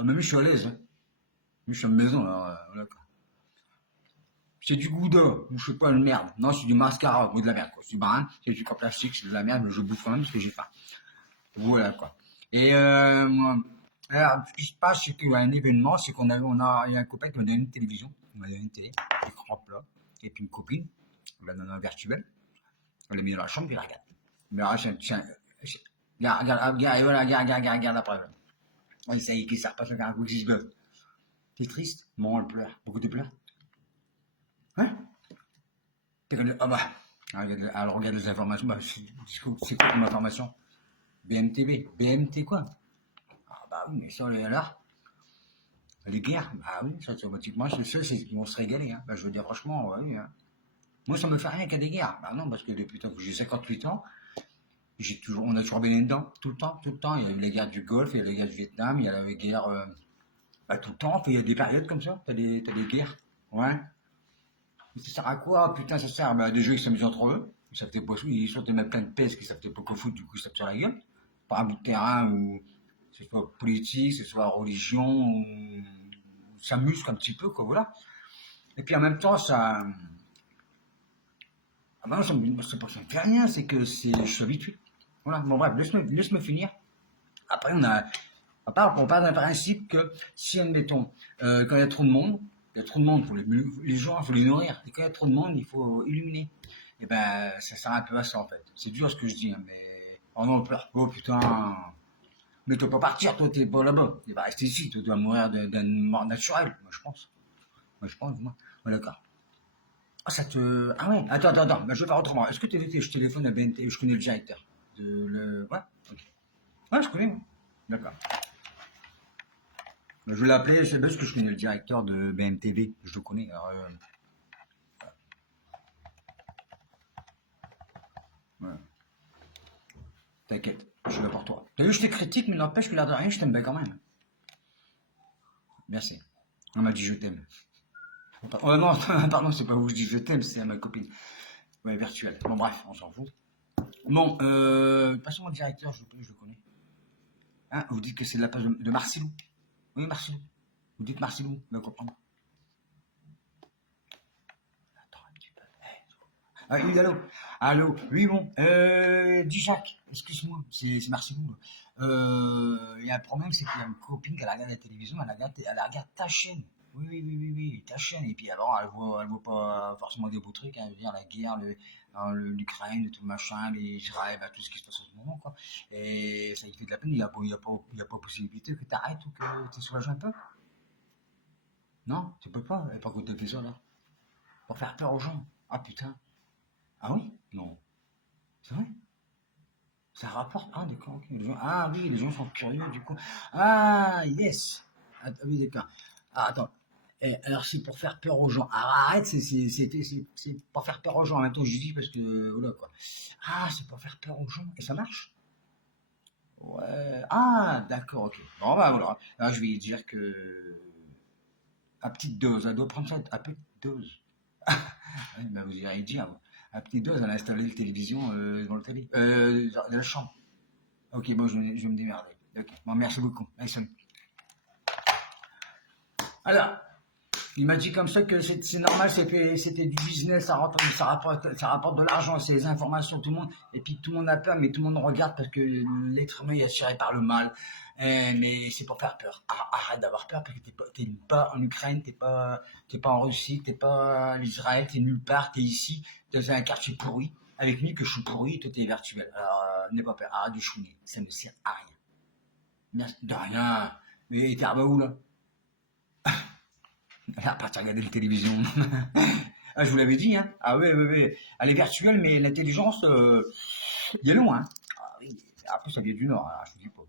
Ah, mais je suis à l'aise, hein. Je suis à la maison, alors, voilà, quoi. C'est du gouda, ou je sais pas, une merde. Non, c'est du mascara, ou de la merde, quoi. C'est du barin, c'est du truc en plastique, c'est de la merde, mais je bouffe quand même parce que j'ai faim. Voilà, quoi. Et, moi, alors, ce qui se passe, c'est qu'il y a un événement, c'est il y a un copain qui m'a donné une télévision, il m'a donné une télé, écran plat, et puis une copine, on l'a donné en virtuel, on l'a mis dans la chambre, puis il regarde. Mais alors, regarde, et voilà, regarde après. Oui, ça y est, qu'il ça repasse un coup de bœuf. T'es triste? Bon, elle pleure. Beaucoup de pleurs? Hein? Ah bah, alors regarde les informations, bah, c'est quoi comme information? BMTV. BMT quoi? Ah bah oui, mais ça, là, les guerres, bah oui, ça, automatiquement, c'est ça, c'est qu'ils vont se régaler, hein. Bah, je veux dire, franchement, oui, hein. Moi, ça me fait rien qu'il y ait des guerres. Bah non, parce que depuis que j'ai 58 ans, on a toujours baigné dedans, tout le temps, tout le temps. Il y a eu les guerres du Golfe, il y a les guerres du Vietnam, il y a les guerres, bah, tout le temps. Enfin, il y a des périodes comme ça, t'as des guerres. Ouais. Mais ça sert à quoi? Putain, ça sert, bah, des jeux qui s'amusent entre eux. Ils sortent même plein de pèses qui savent pas qu'au foot, du coup, ils se tapent sur la gueule. Par un bout de terrain où, c'est soit politique, c'est soit religion, ou s'amusent un petit peu, quoi, voilà. Et puis en même temps, ça, ah bah non, c'est pas que ça me fait rien, c'est que je suis habitué. Voilà, bon bref, laisse-moi finir. Après, on part d'un principe que si, admettons, quand il y a trop de monde, il y a trop de monde, les gens, il faut les nourrir. Et quand il y a trop de monde, il faut illuminer. Et ben, ça sert un peu à ça, en fait. C'est dur ce que je dis, hein, mais... Oh non, oh putain... Mais tu peux pas partir, toi, t'es pas là-bas. Tu vas rester ici, tu dois mourir d'une mort naturelle, moi, je pense. Moi. Ouais, d'accord. Ah, ça te... Ah ouais, attends, ben, je vais faire autrement. Est-ce que je téléphone à BNT, je connais le directeur Ouais, ok. Ouais, je connais, moi. D'accord. Je vais l'appeler, c'est parce que je connais le directeur de BMTV, je le connais. Alors, ouais. T'inquiète, je suis là pour toi. T'as vu, je te critique, mais n'empêche que l'air de rien, je t'aime bien quand même. Merci. On m'a dit je t'aime. Oh non, pardon, c'est pas vous que je dis je t'aime, c'est à ma copine. Ouais, virtuelle. Bon, bref, on s'en fout. Bon, passons au directeur, je le connais. Hein, vous dites que c'est de la page de Marcilou. Oui, Marcilou. Vous dites Marcilou, va comprendre. Attends un petit peu. Ah oui, allô. Allô. Oui, bon. Dis Jacques, excuse-moi, c'est Marcilou. Il y a un problème, c'est qu'il y a une copine qui regarde la télévision, elle regarde ta chaîne. Oui, ta chaîne. Et puis avant, elle voit pas forcément des beaux trucs, hein, je veux dire, la guerre, l'Ukraine, tout le machin, les Israël, bah, tout ce qui se passe en ce moment, quoi. Et ça lui fait de la peine, il y a pas possibilité que tu arrêtes ou que tu soulages un peu? Non, tu peux pas. Et pourquoi tu fais ça, là? Pour faire peur aux gens. Ah putain. Ah oui? Non. C'est vrai? Ça rapporte. Ah, d'accord, ok. Ah oui, les gens sont curieux, du coup. Ah, yes. Ah, oui, d'accord. Ah, attends. Alors, c'est pour faire peur aux gens. Ah, arrête, c'est pour faire peur aux gens. En même temps, je dis parce que, voilà, quoi. Ah, c'est pour faire peur aux gens. Et ça marche? Ouais. Ah, d'accord, ok. Bon, bah, voilà. Alors, je vais lui dire que, à petite dose, elle doit prendre ça à petite dose. Oui, bah, vous irez dire, à petite dose, elle a installé la télévision dans le télé. Dans la chambre. Ok, bon, je vais me démerder. Ok, bon, merci beaucoup. Allez, salut. Alors, il m'a dit comme ça que c'est normal, c'était du business, ça rapporte de l'argent, c'est les informations, tout le monde, et puis tout le monde a peur, mais tout le monde regarde parce que l'être humain est attiré par le mal. Mais c'est pour faire peur. Arrête d'avoir peur parce que t'es pas en Ukraine, t'es pas en Russie, t'es pas en Israël, t'es nulle part, t'es ici, dans un quartier pourri, avec lui que je suis pourri, toi t'es virtuel. Alors, n'aie pas peur, arrête de chouiner, ça ne sert à rien. Merci, de rien. Mais t'es où là? Elle a pas regarder la télévision. Ah, je vous l'avais dit, hein. Ah oui. Elle est virtuelle, mais l'intelligence, il y a loin. Ah oui. Après, ça vient du Nord, hein, je vous dis pas.